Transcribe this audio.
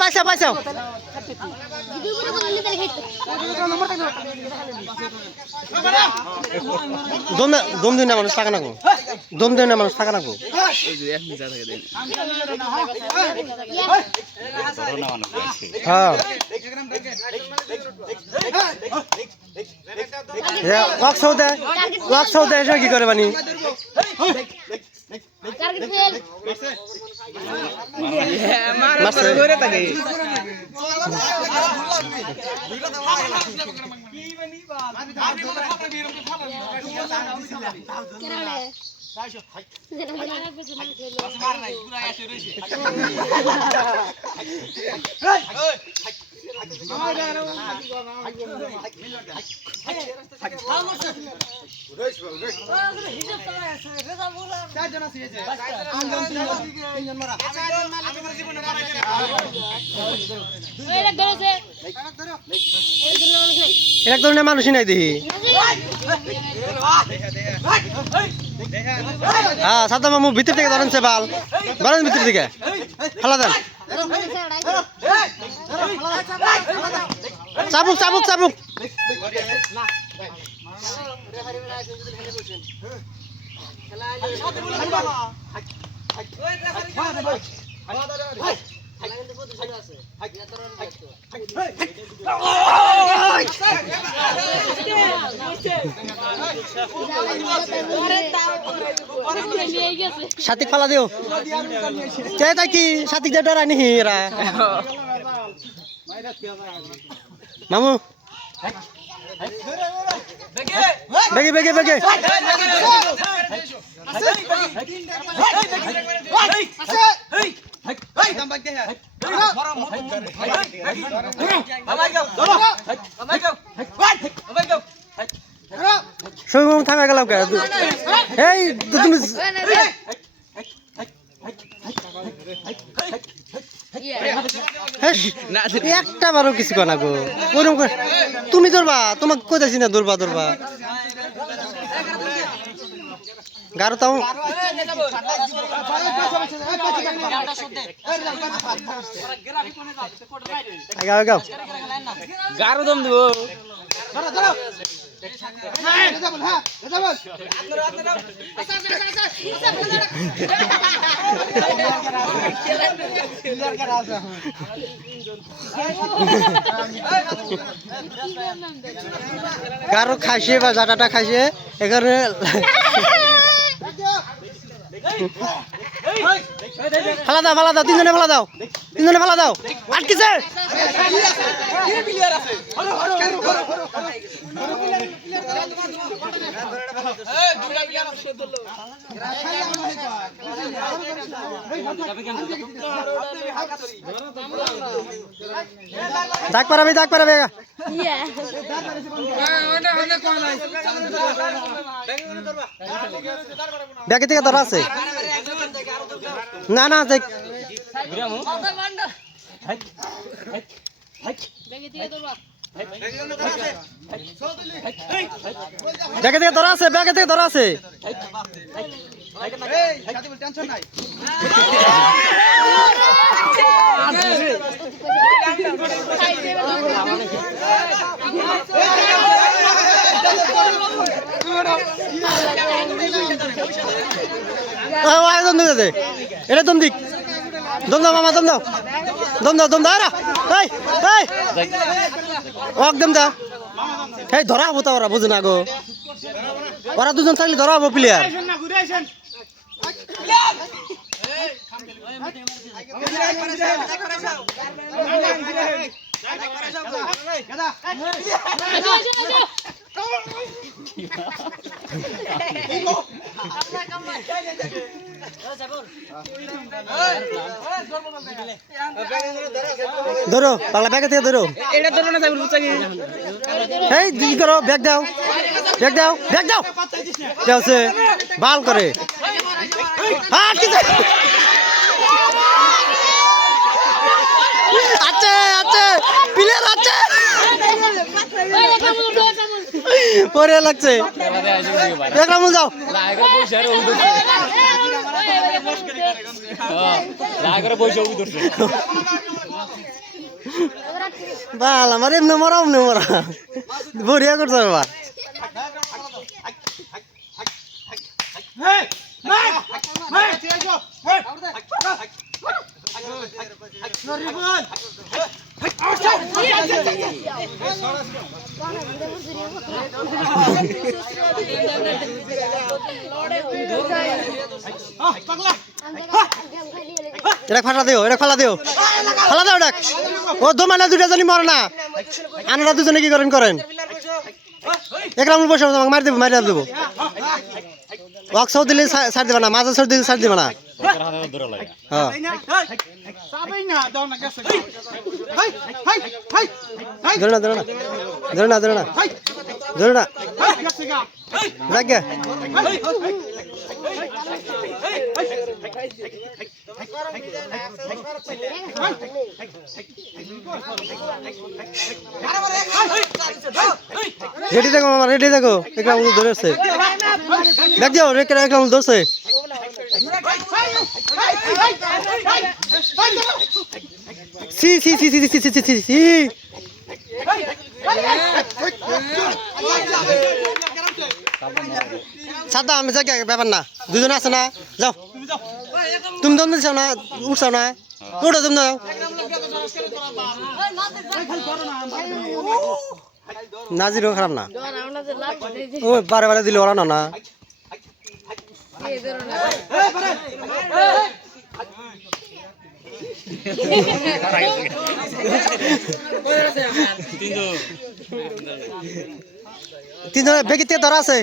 পাইছাও পাইছাও দম দিন না মানুষ টাকা নাকবো দম দিন না মানুষ টাকা নাকবো হ্যাঁ ওয়াক সৌদে এসে কি করে বানি এক ধরনের মানুষই নাই দেখি হ্যাঁ সাদা মামু ভিতর থেকে ধরেন সে বাল ধরেন ভিতর থেকে ফেলা দেন চাবুক চাবুক চাবুক সাতিক ফালা দিও কে তাই কি সাতিক যা ডরাই নি এরা মামু বেগে বেগে বেগে সঙ্গে থাকা গেলাম কে এই তুমি একটা বারো কিছু কনা গো তুমি ধরবা তোমাকে কোথাছি না ধরবা ধরবা গারো তাও গারো দম দিব গারো খাইছে বা জাটাটা খাইছে এখানে ফালা দাও ফালা দাও তিনজনে ফালা দাও তিনজনে ফালা দাও আটকেছে দাগ পারাবে দাগ পারাবে ব্যাগে থেকে ধরা আছে না না দেখ ব্যাগে থেকে ধরা আছে ব্যাগে থেকে ধরা আছে এটা দম দিক দম দাও মামা দম দাও দম দাও দম দাও দম দাও এই ধরা হবো তা ওরা বুঝে না গো ওরা দুজন থাকলে ধরা হবো প্লেয়ার ধরো পাগলা ব্যাগে থেকে ধরো এটা ধরো না সাইবুল বুঝা কি এই কি করো ব্যাগ দাও ব্যাগ দাও ব্যাগ দাও কেছে বাল করে হ্যাঁ ঠিক আছে আচ্ছা আচ্ছা প্লেয়ার আছে পরে লাগছে দেখলাম যাও বাল আমার এমনি মরা বড়িয়া করছে বাবা এটা ফাটা দিও এটা ফালা দিও এটা ও দোমানা দুটা জানি মরে না আনারা দুজনে কি করেন একরাম বসে তোমাকে মারি দেবো ওয়াকসাও দিলে ছাড় দিবা না মাঝে দিলে ছাড় দিবা না হ্যাঁ ধরে না যাক রেডি থাকো মামা রেডি থাকো একরাম ধরেছে দেখ যাও একরাম ধরছে সি সি সি সি সি সি সি সি সাদা আমি যাই ব্যাপার না দুজনে আছে না যাও তুমি দম দিচ্ছ না উঠছাও না উঠো তুমি যাও নাজিরও খারাপ না ও বারে দিলে ওরা না তিনজন বেগিতে ধরা আছে